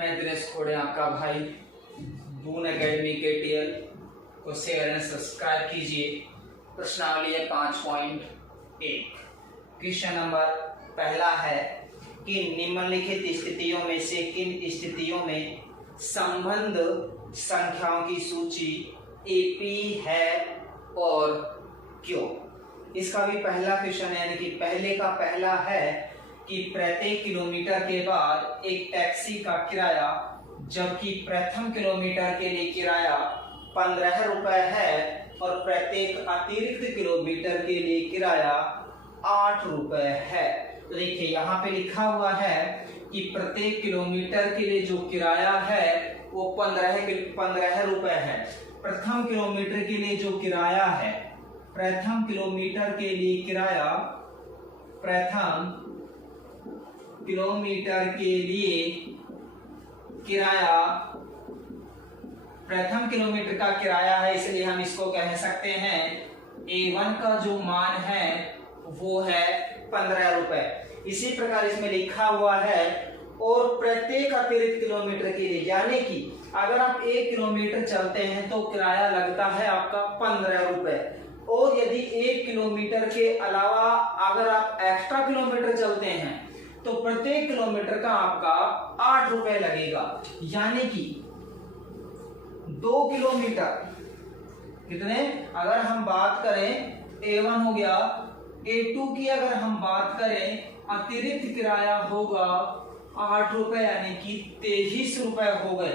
मैं दिनेश खोड़े आपका भाई बून एकेडमी के टीएल को शेयर एंड सब्सक्राइब कीजिए। प्रश्नावली है 5.1। क्वेश्चन नंबर पहला है कि निम्नलिखित स्थितियों में से किन स्थितियों में संबंध संख्याओं की सूची एपी है और क्यों। इसका भी पहला क्वेश्चन है, यानी कि पहले का पहला है कि प्रत्येक किलोमीटर के बाद एक टैक्सी का किराया, जबकि प्रथम किलोमीटर के लिए किराया 15 रुपए है और प्रत्येक अतिरिक्त किलोमीटर के लिए किराया 8 रुपए है। तो देखिए यहाँ पे लिखा हुआ है कि प्रत्येक किलोमीटर के लिए जो किराया है वो 15 रुपए है। प्रथम किलोमीटर के लिए जो किराया है, प्रथम किलोमीटर के लिए किराया, प्रथम किलोमीटर के लिए किराया, प्रथम किलोमीटर का किराया है, इसलिए हम इसको कह सकते हैं A1 का जो मान है वो है 15 रुपए। इसी प्रकार इसमें लिखा हुआ है और प्रत्येक अतिरिक्त किलोमीटर के लिए, यानी कि अगर आप 1 किलोमीटर चलते हैं तो किराया लगता है आपका 15 रुपए, और यदि 1 किलोमीटर के अलावा अगर आप एक्स्ट्रा किलोमीटर चलते हैं तो प्रत्येक किलोमीटर का आपका 8 रुपए लगेगा। यानी कि 2 किलोमीटर कितने, अगर हम बात करें A1 हो गया, A2 की अगर हम बात करें अतिरिक्त किराया होगा 8 रुपए, यानी कि 23 रुपए हो गए।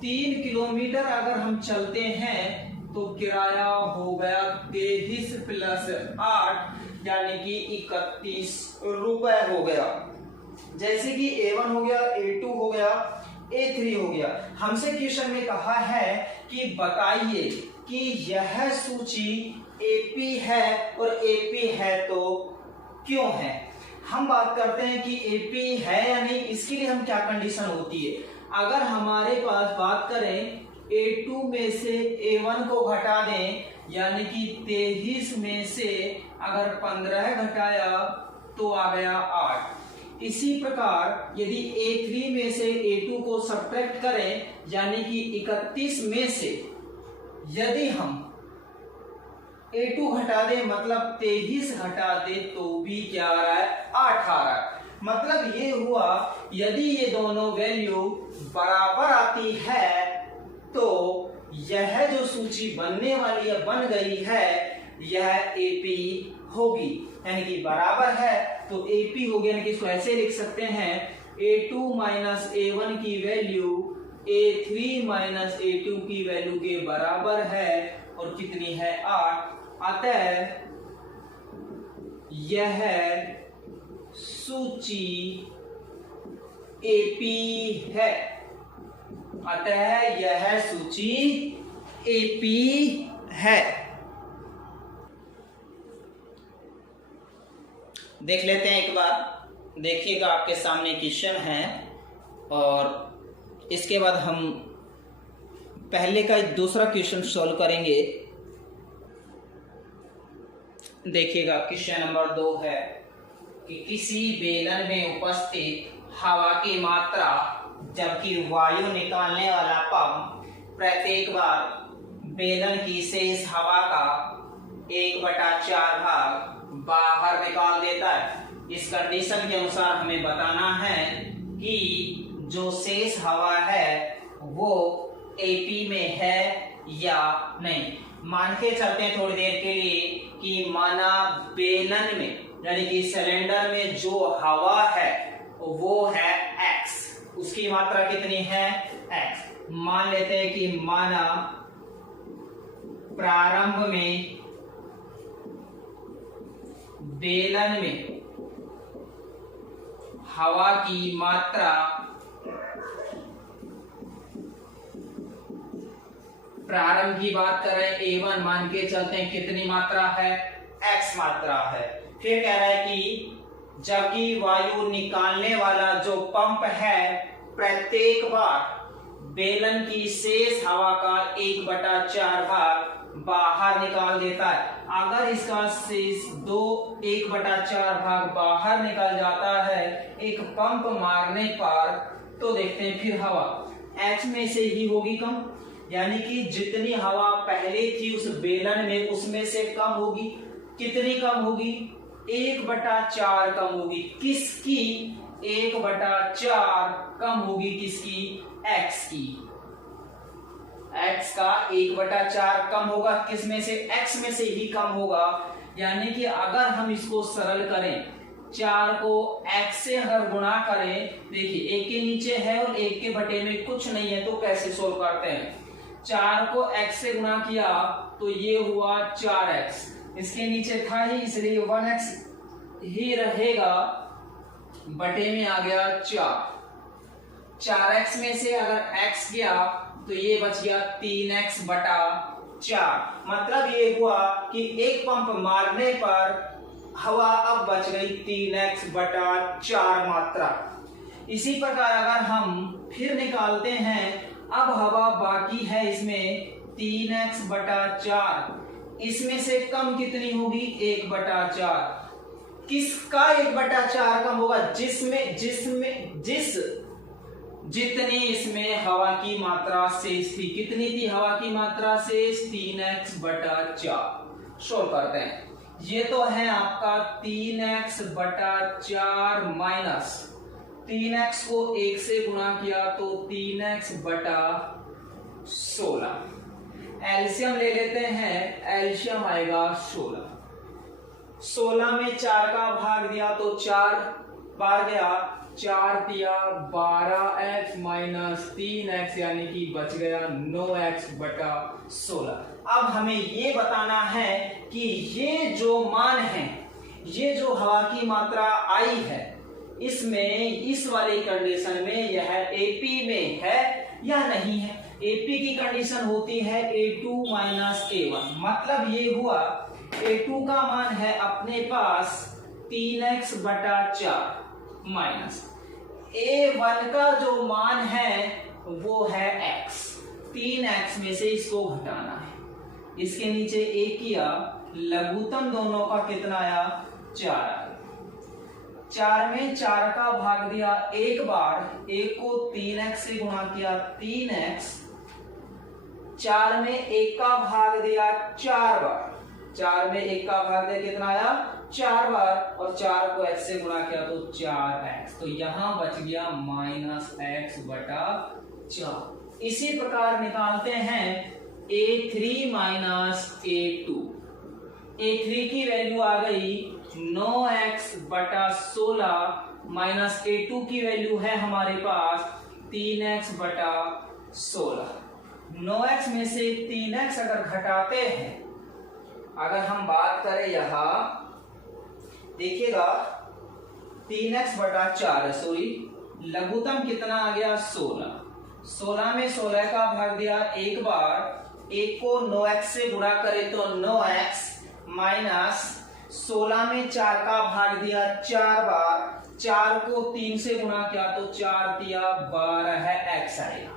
3 किलोमीटर अगर हम चलते हैं तो किराया हो गया 23 प्लस 8 यानी कि 31 रुपए हो गया। जैसे कि A1 हो गया, A2 हो गया, A3 हो गया। हमसे क्वेश्चन में कहा है कि बताइए कि यह सूची AP है और AP है तो क्यों है। हम बात करते हैं कि AP है या नहीं, इसके लिए हम क्या कंडीशन होती है। अगर हमारे पास बात करें A2 में से A1 को घटा दें, यानी कि 23 में से अगर 15 घटाया तो आ गया 8। इसी प्रकार यदि A3 में से A2 को सब्ट्रैक्ट करें, यानी कि 31 में से यदि हम A2 घटा दें, मतलब 23 घटा दे तो भी क्या आ रहा है, 8 आ रहा है। मतलब ये हुआ यदि ये दोनों वैल्यू बराबर आती है तो यह जो सूची बनने वाली है, बन गई है, यह AP होगी। यानी कि बराबर है तो AP हो गया, यानी कि इसको ऐसे लिख सकते हैं A2 माइनस A1 की वैल्यू A3 माइनस A2 की वैल्यू के बराबर है और कितनी है, 8। अतः यह सूची AP है। अतः यह सूची AP है। देख लेते हैं एक बार। देखिएगा आपके सामने क्वेश्चन है और इसके बाद हम पहले का दूसरा क्वेश्चन सॉल्व करेंगे। देखिएगा क्वेश्चन नंबर 2 है कि किसी बेलन में उपस्थित हवा की मात्रा, जबकि वायु निकालने वाला पंप प्रत्येक बार बेलन की शेष हवा का 1/4 भाग बाहर निकाल देता है। इस कंडीशन के अनुसार हमें बताना है कि जो शेष हवा है वो AP में है या नहीं। मान के चलते हैं थोड़ी देर के लिए कि माना बेलन में, यानी कि सिलेंडर में जो हवा है वो है X, उसकी मात्रा कितनी है, X। मान लेते हैं कि माना प्रारंभ में बेलन में हवा की मात्रा प्रारंभ की बात करें A1, मान के चलते हैं कितनी मात्रा है, X मात्रा है। फिर कह रहा है कि जबकि वायु निकालने वाला जो पंप है प्रत्येक बार बेलन की शेष हवा का 1/4 भाग बाहर निकाल देता है। अगर इसका शेष 1/4 भाग बाहर निकल जाता है एक पंप मारने पर, तो देखते हैं फिर हवा H में से ही होगी कम, यानी कि जितनी हवा पहले थी उस बेलन में उसमें से कम होगी। कितनी कम होगी? 1/4 कम होगी। किसकी? 1/4 कम होगी। किसकी? X की। X का 1/4 कम होगा। किस में से? X में से ही कम होगा। यानी कि अगर हम इसको सरल करें, 4 को X से अगर गुणा करें, देखिए 1 के नीचे है और 1 के बटे में कुछ नहीं है, तो कैसे सोल्व करते हैं? 4 को X से गुणा किया तो ये हुआ 4X, इसके नीचे था ही इसलिए 1X ही रहेगा, बटे में आ गया 4x में से अगर x गया तो ये बच गया 3x/4। मतलब ये हुआ कि एक पंप मारने पर हवा अब बच गई 3x/4 मात्रा। इसी प्रकार अगर हम फिर निकालते हैं, अब हवा बाकी है इसमें 3x/4, इसमें से कम कितनी होगी? 1/4। किसका 1/4 कम होगा? जितनी इसमें हवा की मात्रा शेष थी। कितनी थी हवा की मात्रा शेष? 3x/4। सोल्व करते हैं। ये तो है आपका 3x/4 माइनस 3x को 1 से गुणा किया तो 3x/16। एलसीएम ले लेते हैं, एलसीएम आएगा 16। 16 में 4 का भाग दिया तो 4 बार गया, 4 दिया 12x माइनस 3x, यानी कि बच गया 9x/16। अब हमें ये बताना है कि ये जो मान है, ये जो हवा की मात्रा आई है, इसमें इस वाली कंडीशन में यह एपी में है या नहीं है। एपी की कंडीशन होती है A2 माइनस A1। मतलब ये हुआ A2 का मान है अपने पास 3x/4 माइनस A1 का जो मान है वो है x। 3x में से इसको घटाना है, इसके नीचे a किया, लघुत्तम दोनों का कितना आया? 4। 4 में 4 का भाग दिया एक बार, 1 को 3x से गुणा किया 3x, 4 में 1 का भाग दिया 4 बार, 4 में 1 का भाग दिया कितना आया? 4 बार, और 4 को x से गुणा किया तो 4x, तो यहां बच गया -x/4। इसी प्रकार निकालते हैं A3 माइनस A2। A3 की वैल्यू आ गई 9x/16 माइनस A2 की वैल्यू है हमारे पास 3x/16। 9x में से 3x अगर घटाते हैं, अगर हम बात करें यहां देखिएगा 3x/4 है, सॉरी, लघुत्तम कितना आ गया? 16। 16 में 16 का भाग दिया एक बार, 1 को 9x से गुणा करें तो 9x माइनस 16 में 4 का भाग दिया 4 बार, 4 को 3 से गुणा किया तो 4 दिया 12x आएगा।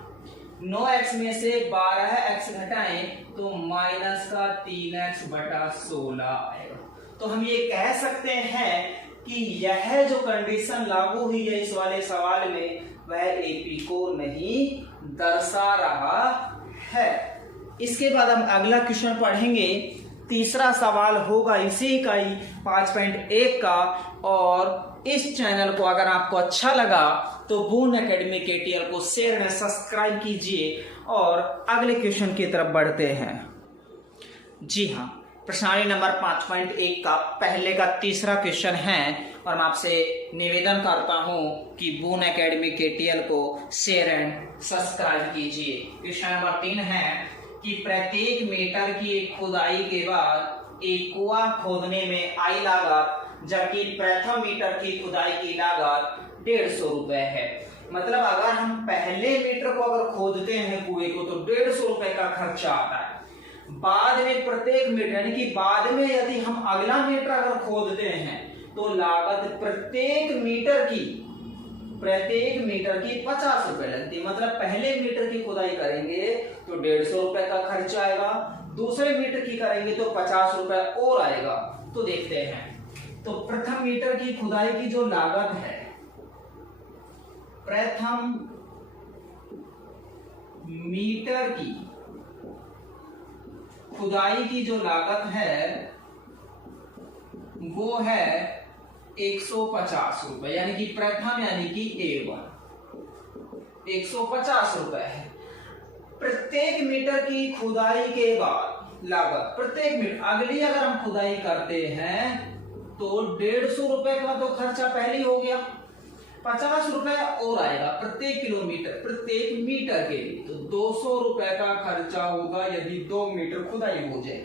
9x में से 12x घटाएं तो माइनस का 3x/16 आएगा। तो हम ये कह सकते हैं कि यह जो कंडीशन लागू हुई है इस वाले सवाल में, वह एपी को नहीं दर्शा रहा है। इसके बाद हम अगला क्वेश्चन पढ़ेंगे। तीसरा सवाल होगा इसी इकाई 5.1 का, और इस चैनल को अगर आपको अच्छा लगा तो बून एकेडमी KTL को शेयर एंड सब्सक्राइब कीजिए और अगले क्वेश्चन की तरफ बढ़ते हैं। जी हाँ, प्रश्नावली नंबर 5.1 का पहले का तीसरा क्वेश्चन है, और मैं आपसे निवेदन करता हूं कि बून एकेडमी KTL को शेयर एंड सब्सक्राइब कीजिए। क्वेश्चन नंबर 3 है कि प्रत्येक मीटर की खुदाई के बाद एक कुआं खोदने में आई लागत, जबकि प्रथम मीटर की खुदाई की लागत 150 रुपए है। मतलब अगर हम पहले मीटर को अगर खोदते हैं कुएं को तो 150 रुपए का खर्चा आता है। बाद में प्रत्येक मीटर, यानी कि बाद में यदि हम अगला मीटर अगर खोदते हैं तो लागत प्रत्येक मीटर की 50 रुपए लगती है। मतलब पहले मीटर की खुदाई करेंगे तो 150 रुपए का खर्चा आएगा, दूसरे मीटर की करेंगे तो 50 रुपए और आएगा। तो देखते हैं, तो प्रथम मीटर की खुदाई की जो लागत है, प्रथम मीटर की खुदाई की जो लागत है वो है 150 रुपए, यानी कि प्रथम यानी कि A1 150 रुपए है। प्रत्येक मीटर की खुदाई के बाद लागत प्रत्येक मीटर, अगली अगर हम खुदाई करते हैं तो 150 रुपए का तो खर्चा पहले ही हो गया, 50 रुपए और आएगा प्रत्येक किलोमीटर, प्रत्येक मीटर के लिए, तो 200 रुपए का खर्चा होगा यदि 2 मीटर खुदाई हो जाए।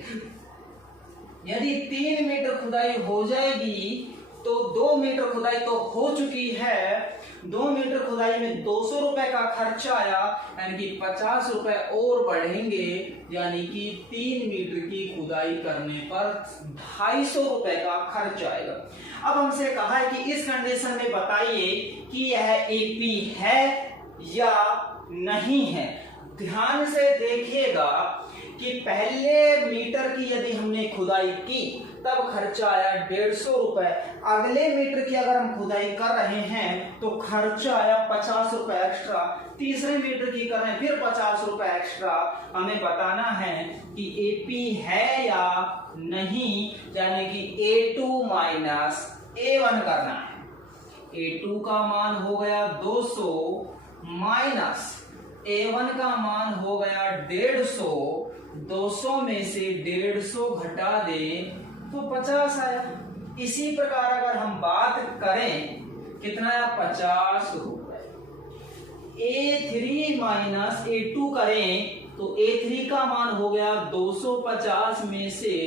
यदि 3 मीटर खुदाई हो जाएगी तो 2 मीटर खुदाई तो हो चुकी है, 2 मीटर खुदाई में 200 रुपए का खर्चा आया, यानी कि 50 रुपए और बढ़ेंगे, यानी कि 3 मीटर की खुदाई करने पर 250 रुपए का खर्च आएगा। अब हमसे कहा है कि इस कंडीशन में बताइए कि यह एपी है या नहीं है। ध्यान से देखिएगा कि पहले मीटर की यदि हमने खुदाई की तब खर्चा आया 150 रुपए, अगले मीटर की अगर हम खुदाई कर रहे हैं तो खर्चा आया 50 रुपए एक्स्ट्रा, तीसरे मीटर की कर रहे हैं फिर 50 रुपए एक्स्ट्रा। हमें बताना है कि एपी है या नहीं, यानी कि A2 माइनस A1 करना है। A2 का मान हो गया 200 माइनस A1 का मान हो गया 150, 200 में से 150 घटा दे तो 50 आया। इसी प्रकार अगर हम बात करें कितना आया 50 रुपए। A3 माइनस A2 करें तो A3 का मान हो गया 250 में से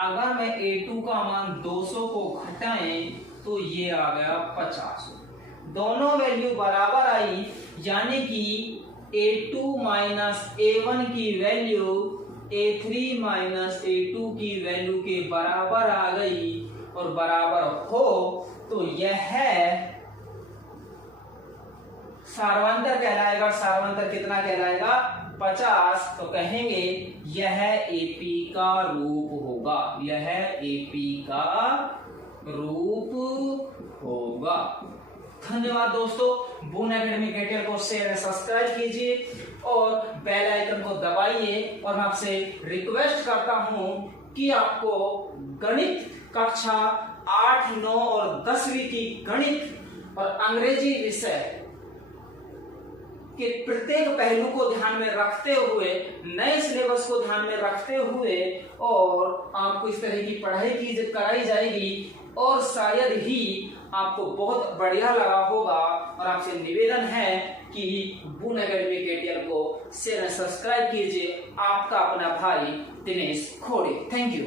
अगर मैं A2 का मान 200 को घटाएं तो ये आ गया 50। दोनों वैल्यू बराबर आई, यानी कि A2 माइनस A1 की वैल्यू A3 माइनस A2 की वैल्यू के बराबर आ गई, और बराबर हो तो यह सार्वंतर कहलाएगा। सार्वंतर कितना कहलाएगा 50, तो कहेंगे यह एपी का रूप होगा, यह एपी का रूप होगा। धन्यवाद दोस्तों, बून एकेडमी केटीएल को शेयर एंड सब्सक्राइब कीजिए और बेल आइकन को दबाइए। और मैं आपसे रिक्वेस्ट करता हूं कि आपको गणित कक्षा 8, 9 और 10वीं की गणित और अंग्रेजी विषय के प्रत्येक पहलू को ध्यान में रखते हुए, नए सिलेबस को ध्यान में रखते हुए, और आपको इस तरह की पढ़ाई कराई जाएगी और शायद ही आपको बहुत बढ़िया लगा होगा। और आपसे निवेदन है कि बून एकेडमी केटीएल को शेयर एंड सब्सक्राइब कीजिए। आपका अपना भाई दिनेश खोड़े। Thank you.